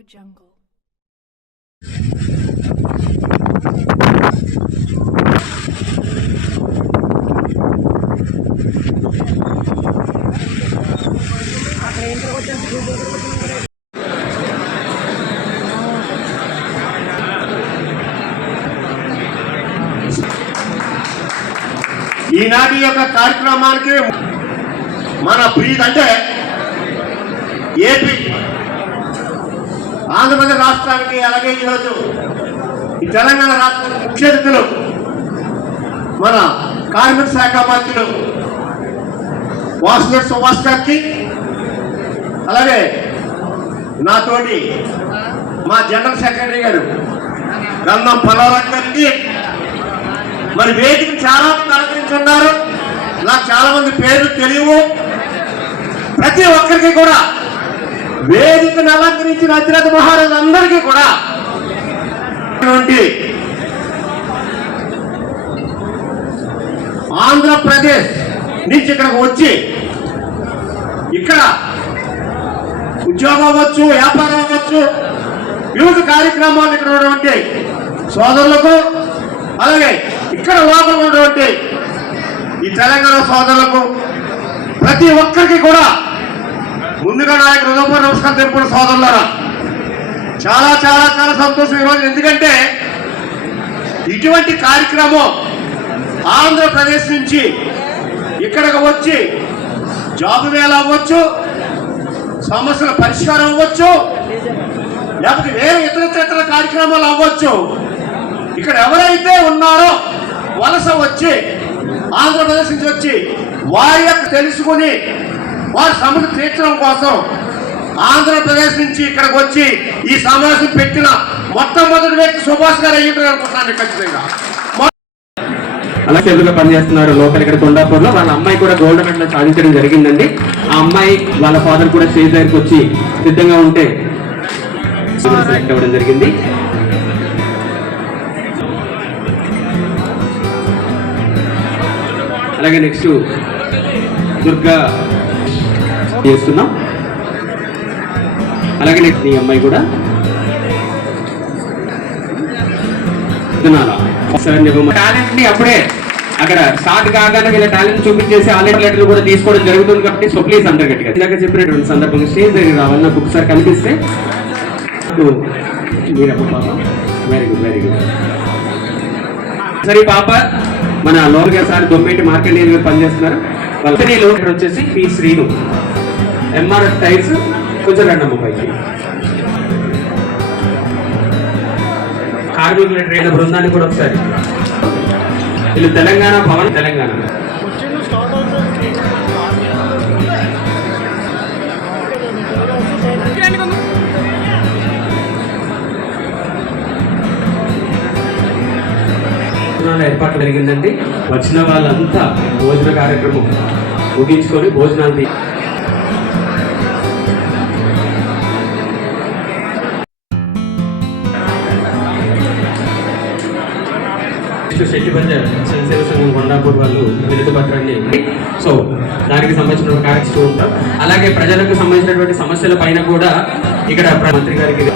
AudioJungle. ఈనాటి యొక్క కార్యక్రమానికి మన ప్రీతి అంటే ఏపీ ఆంధ్రప్రదేశ్ రాష్ట్రానికి అలాగే ఈరోజు ఈ తెలంగాణ రాష్ట్రానికి ముఖ్య అతిథులు మన కార్మిక శాఖ మంత్రులు వాసుదేవ్ సుభాష్ గారికి అలాగే నాతోటి మా జనరల్ సెక్రటరీ గారు గంధం పల్లవరాజు గారికి మరి వేదిక చాలా మంది అలంకరించున్నారు. నాకు చాలా మంది పేర్లు తెలియవు. ప్రతి ఒక్కరికి కూడా వేదికను అలంకరించిన అతిరథ మహారాజులందరికీ కూడా ఆంధ్రప్రదేశ్ నుంచి ఇక్కడికి వచ్చి ఇక్కడ ఉద్యోగం అవ్వచ్చు, వ్యాపారం అవ్వచ్చు, వివిధ కార్యక్రమాలు ఇక్కడ ఉన్నటువంటి సోదరులకు అలాగే ఇక్కడ లోపల ఉన్నటువంటి ఈ తెలంగాణ సోదరులకు ప్రతి ఒక్కరికి కూడా ముందుగా నాయకు హృదయపూర్వక నమస్కారం తెలుపుకున్న సోదరులారా, చాలా చాలా చాలా సంతోషం ఈరోజు. ఎందుకంటే ఇటువంటి కార్యక్రమం ఆంధ్రప్రదేశ్ నుంచి ఇక్కడికి వచ్చి జాబు వేల అవ్వచ్చు, సమస్యల పరిష్కారం అవ్వచ్చు, లేకపోతే వేరే ఇతర కార్యక్రమాలు అవ్వచ్చు. ఇక్కడ ఎవరైతే ఉన్నారో వలస వచ్చి ఆంధ్రప్రదేశ్ నుంచి వచ్చి వారి యొక్క తెలుసుకుని వారి సమస్య తీర్చడం కోసం ఆంధ్రప్రదేశ్ నుంచి ఇక్కడికి వచ్చి ఈ సమావేశం పెట్టిన మొట్టమొదటి వ్యక్తి సుభాష్ గారు అయ్యింటారు అనుకుంటున్నాను. ఖచ్చితంగా అలా తెలుగులో పనిచేస్తున్నారు లోకల్ ఇక్కడ కొండాపూర్ లో. వాళ్ళ అమ్మాయి కూడా గోల్డ్ మెడల్ సాధించడం జరిగిందండి. ఆ అమ్మాయి వాళ్ళ ఫాదర్ కూడా స్టేజ్ దగ్గరికి వచ్చి సిద్ధంగా ఉంటే సెలెక్ట్ అవ్వడం జరిగింది. అలాగే నెక్స్ట్ దుర్గా చేస్తున్నాం. అలాగే నెక్స్ట్ ఈ అమ్మాయి కూడా టాలెంట్ ని అప్పుడే అక్కడ స్టార్ట్ కాగానే వీళ్ళ టాలెంట్ చూపించేసి ఆల్రెడీ లెటర్లు కూడా తీసుకోవడం జరుగుతుంది. కాబట్టి సో ప్లీజ్ అందరు గట్టిగా ఇందాక చెప్పినటువంటి సందర్భంగా స్టేజ్ దగ్గర రావాలి. నాకు ఒకసారి కనిపిస్తే మీరమ్మ పాప వెరీ గుడ్ వెరీ గుడ్. సరే పాప మన లోన్ గారు సార్ దొమ్మేటి మార్కెట్ ఏరియా పనిచేస్తున్నారు. వాళ్ళ వచ్చేసి పి శ్రీను ఎంఆర్ఎఫ్ టైర్స్ కొంచెం రండమ్మ పైకి. కార్మికుల ట్రైన్ బృందాన్ని కూడా ఒకసారి వీళ్ళు తెలంగాణ భవన్ తెలంగాణ ఏర్పాటు జరిగిందండి. వచ్చిన వాళ్ళంతా భోజన కార్యక్రమం ముగించుకొని భోజనాలు శెట్టి పంజాబ్ సంక్షేమ సంఘం కొండాపూర్ వాళ్ళు వినతి పత్రాన్ని సో దానికి సంబంధించిన కార్యక్రమం ఉంటాం. అలాగే ప్రజలకు సంబంధించినటువంటి సమస్యల పైన కూడా ఇక్కడ మంత్రి గారికి